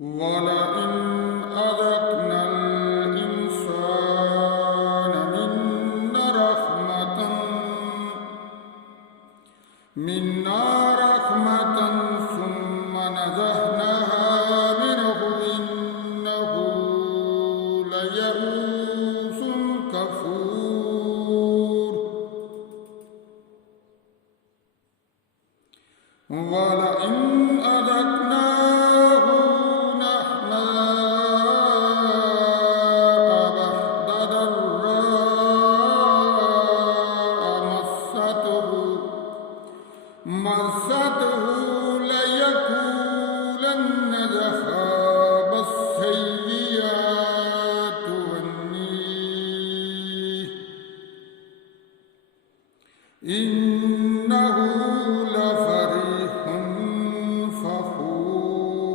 ولئن أذقنا الإنسان منا رحمة ثم نزعناها منه إنه ليئوس كفور ولئن أذقناه نعماء بعد ضراء مسته ليقولن ذهب السيئات إنه لفرح فخور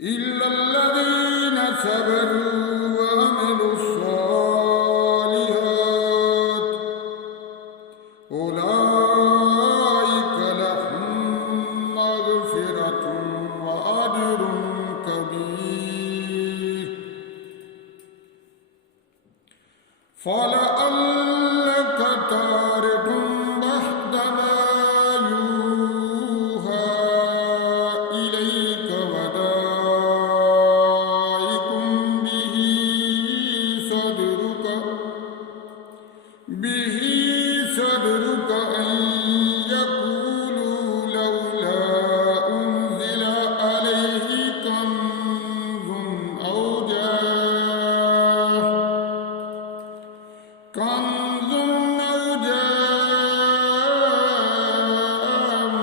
إلا الذين صبروا وعملوا الصالحات أولئك لهم مغفرة وأجر كبير فلعلك تارك بعد ما يوحى إليك وضائق به صدرك أن يقولوا لولا أنزل عليه كنز أو جاء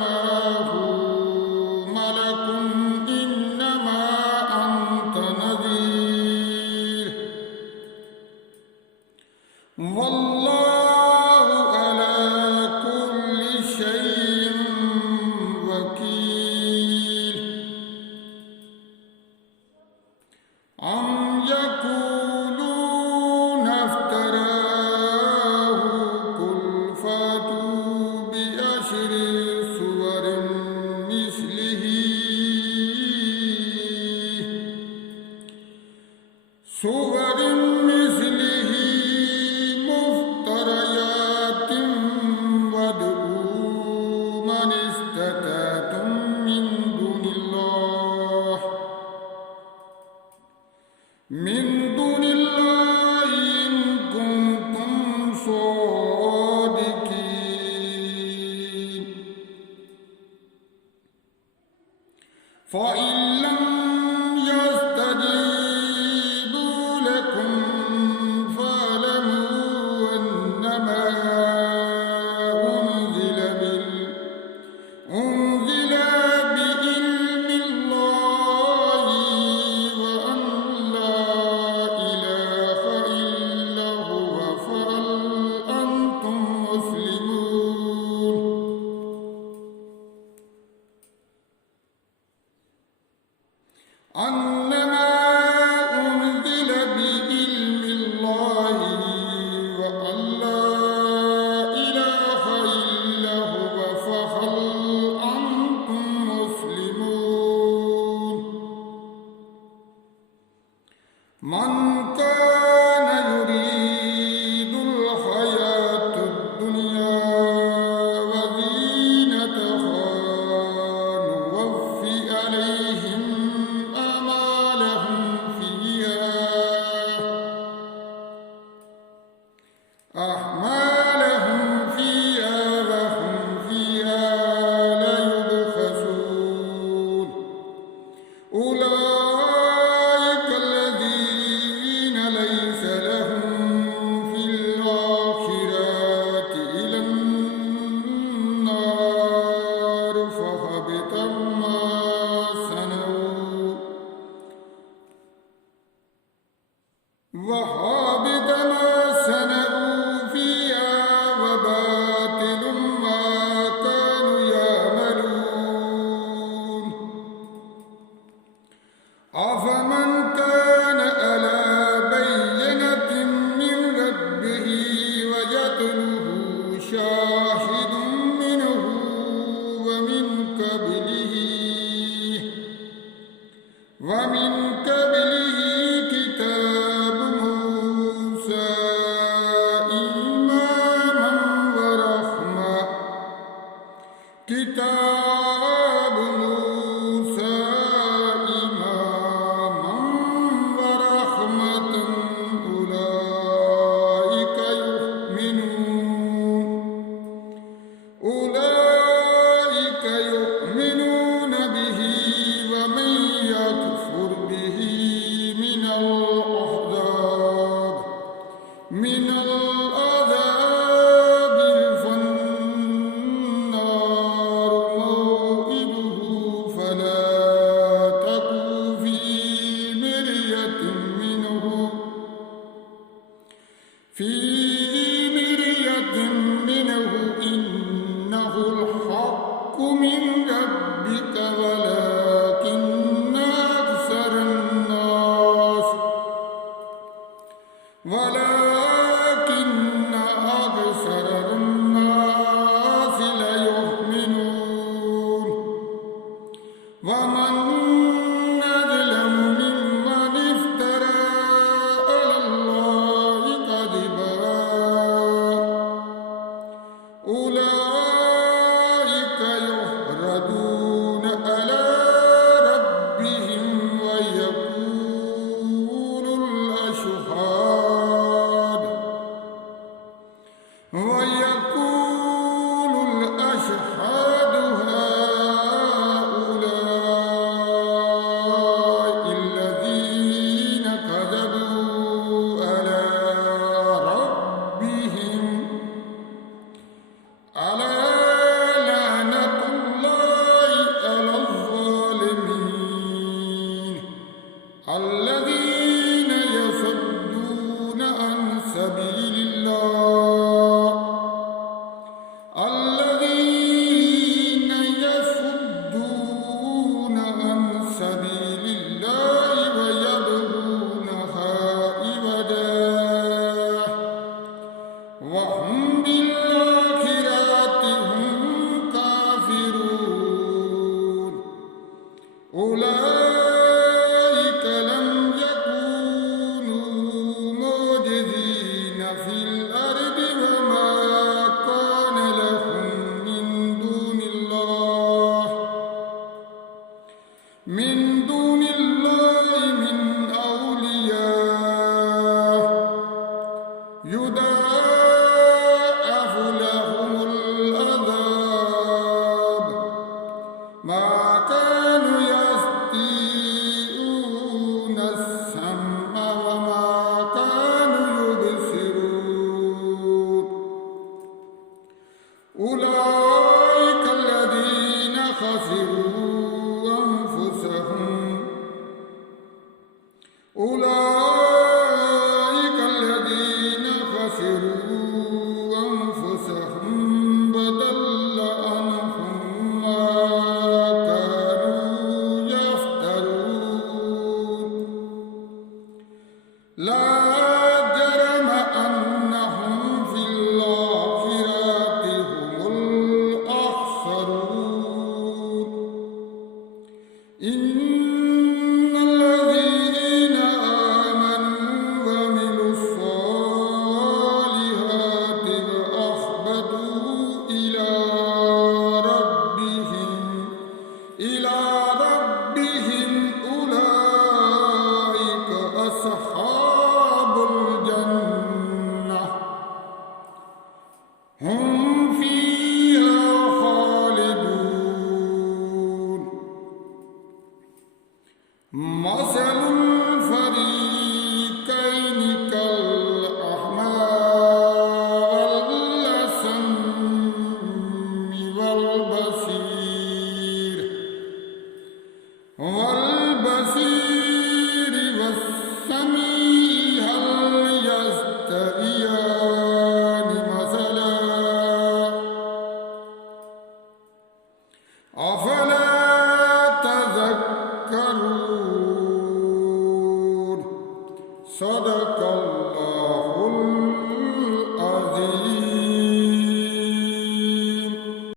معه ملك إنما أنت نذير والله على كل شيء وكيل أم يقولون افتراه قل فاتوا بعشر سور مثله مفتريات وادعوا من استطعتم من دون الله إن كنتم صادقين فإن لم يستجيبوا لكم فاعلموا أنما أنزل بعلم الله وأن لا إله إلا هو فهل أنتم مسلمون أنما أنزل بعلم الله وأن لا إله إلا هو فهل أنتم مسلمون من كان يريد الحياة الدنيا وزينتها نوفي عليهم أعمالهم فيها وهم فيها لا يبخسون أولئك الذين ليس لهم في الآخرة إلا النار فحبط ما صنعوا فيها وباطل ما كانوا يعملون أفمن كان على بينة من ربه ويتلوه شاهد منه ومن قبله ومن قبله كتاب موسى إماما ورحمة كتاب موسى إماما ورحمة أولئك يؤمنون به ومن يكفر به من العذاب فالنار موئده فلا تك في مرية منه إنه الحق من ربك ولكن أكثر الناس لا يؤمنون ومن أظلم ممن افترى على الله كذبا أولئك يعرضون على ربهم ويقول الأشهاد هؤلاء الذين كذبوا على ربهم ألا لعنة الله على الظالمين الذين يصدون عن سبيل الله ويبغونها عوجا وهم بالآخرة هم كافرون أولئك لم يكونوا معجزين في الأرض وما كان لهم من دون الله من أولياء يضاعف لهم العذاب ما كانوا يستطيعون السمع وما كانوا يبصرون أولئك الذين خسروا أنفسهم وضل عنهم ما كانوا يفترون لا جرم أنهم في الآخرة هم الأخسرون إن الذين آمنوا وعملوا الصالحات وأخبتوا إلى ربهم أولئك أصحاب الجنة هم فيها خالدون مثل الفريقين كالأعمى والأصم والبصير